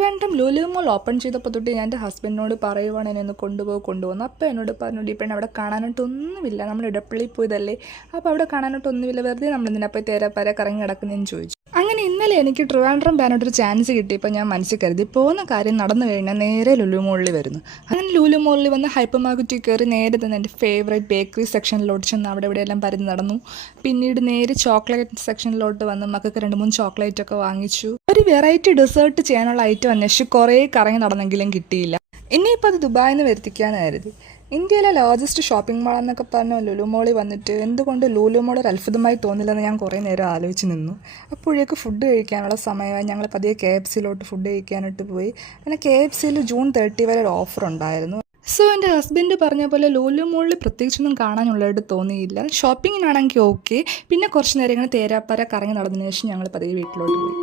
ട്രിവാൻഡ്രം ലുലു മോൾ open ചെയ്തപ്പോൾ തൊട്ട് ഞാൻ എൻ്റെ ഹസ്ബൻഡിനോട് പറയുവാണ് എന്നെ ഒന്ന് കൊണ്ടുപോകുന്നു. അപ്പോൾ എന്നോട് പറഞ്ഞു ഈ പെണ്ണ് അവിടെ കാണാനായിട്ടൊന്നുമില്ല, നമ്മൾ ഇടപ്പള്ളി പോയതല്ലേ, അപ്പോൾ അവിടെ കാണാനായിട്ടൊന്നുമില്ല, വെറുതെ നമ്മളെന്തിനപ്പോൾ തേരാപ്പാര കറങ്ങി കിടക്കുന്നതെന്ന് ചോദിച്ചു. അങ്ങനെ ഇന്നലെ എനിക്ക് ട്രിവാൻഡ്രം പോകാനായിട്ടൊരു ചാൻസ് കിട്ടിയപ്പോൾ ഞാൻ മനസ്സിൽ കരുതി പോകുന്ന കാര്യം നടന്നു കഴിഞ്ഞാൽ നേരെ ലുലു മോളിൽ വരുന്നു. അങ്ങനെ ലുലു മോളിൽ വന്ന് ഹൈപ്പർ മാർക്കറ്റിൽ കയറി നേരെ തന്നെ എൻ്റെ ഫേവറേറ്റ് ബേക്കറി സെക്ഷനിലോട്ട് ചെന്ന് അവിടെ ഇവിടെയെല്ലാം പരന്ന് നടന്നു. പിന്നീട് നേരെ ചോക്ലേറ്റ് സെക്ഷനിലോട്ട് വന്ന് മക്കൾക്ക് 2-3 ചോക്ലേറ്റ് ഒക്കെ വാങ്ങിച്ചു. ഒരു വെറൈറ്റി ഡെസേർട്ട് ചെയ്യാനുള്ള ഐറ്റം അന്വേഷിച്ച് കുറേ കറങ്ങി നടന്നെങ്കിലും കിട്ടിയില്ല. ഇനിയിപ്പോൾ അത് ദുബായിൽ നിന്ന് വരുത്തിക്കാമെന്ന് കരുതി. ഇന്ത്യയിലെ ലാർജസ്റ്റ് ഷോപ്പിംഗ് മാൾ എന്നൊക്കെ പറഞ്ഞ ലുലു മോളിൽ വന്നിട്ട് എന്തുകൊണ്ട് ലുലു മോൾ ഒരു അത്ഭുതമായി തോന്നില്ലെന്ന് ഞാൻ കുറേ നേരം ആലോചിച്ച് നിന്നു. അപ്പോഴേക്ക് ഫുഡ് കഴിക്കാനുള്ള സമയമായി. ഞങ്ങൾ പതിയെ KFCയിലോട്ട് ഫുഡ് കഴിക്കാനായിട്ട് പോയി. അങ്ങനെ KFCയിൽ June 30 വരെ ഒരു ഓഫർ ഉണ്ടായിരുന്നു. സോ എൻ്റെ ഹസ്ബൻഡ് പറഞ്ഞ പോലെ ലുലു മോളിൽ പ്രത്യേകിച്ചൊന്നും കാണാനുള്ളതായിട്ട് തോന്നിയില്ല. ഷോപ്പിങ്ങിനാണെങ്കിൽ ഓക്കെ. പിന്നെ കുറച്ച് നേരം ഇങ്ങനെ തേരാപ്പാര കറങ്ങി നടന്നതിന് ശേഷം ഞങ്ങൾ പതിയെ വീട്ടിലോട്ട് പോയി.